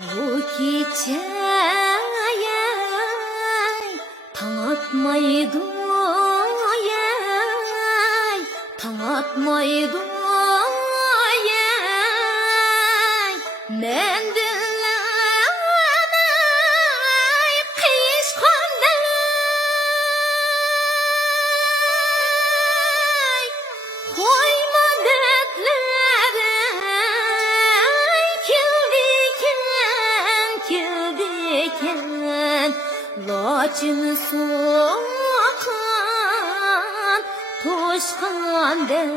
Bu geceye taң atmaydı taң atmaydı men dinlemey kıyışkanday koyma dertlerim kildiken laçını soğukan toşkanday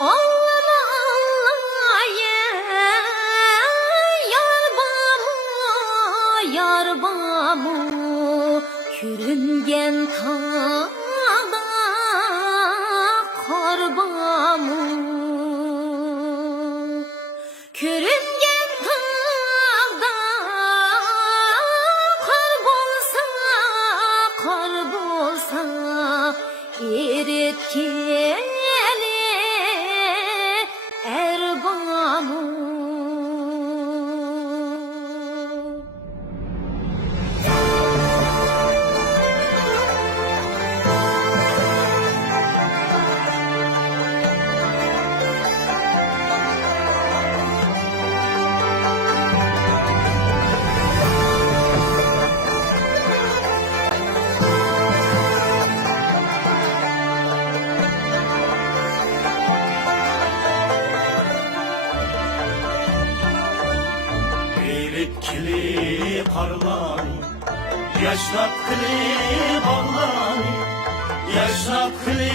ağlama yar bamu kürüngen tağda kar bamu kürüngen tağda kar bolsa eritkeli erbamu Etkili parlay, yaşlattılı bağlay, yaşlattılı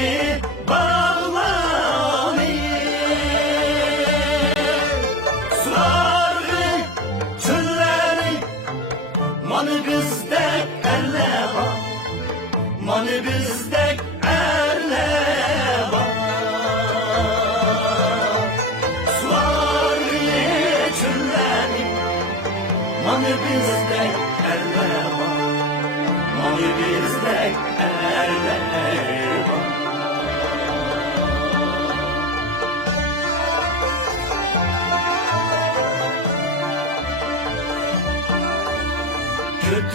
bağlay. Suları, çölleri, manı bizdek erle var, manı bizdek erle var. Suları, çölleri, manı bizdek erle var, manı bizdek erle var.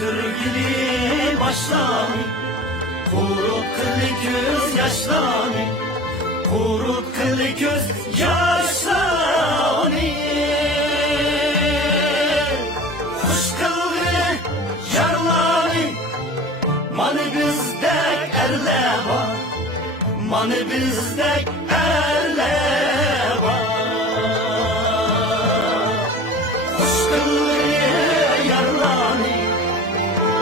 Götürgili başlami, kurut kılı göz yaşlami, kurut kılı göz yaşlami. Hoş kılgı yarlami, manı bizdek erle var, manı bizdek erle var. Hoş kılgı yarlami,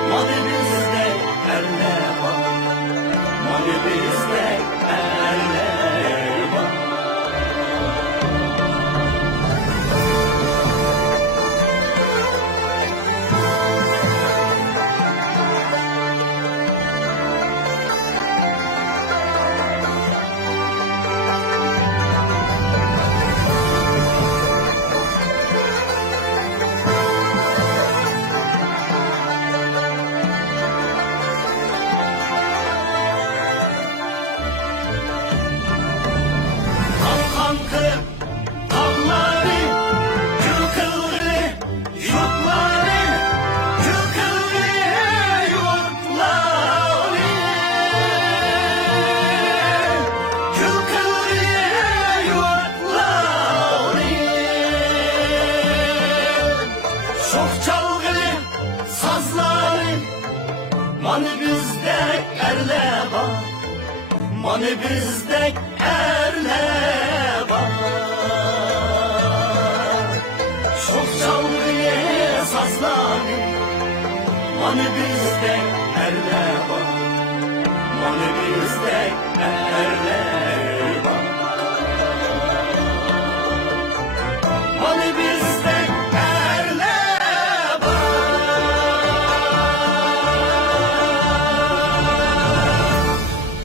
manı bizdek erle var, manı bizdek erle var. Manı bizdek erle var, manı bizdek erle var. Çok çalgılı sazları, manı bizdek erle var, manı bizdek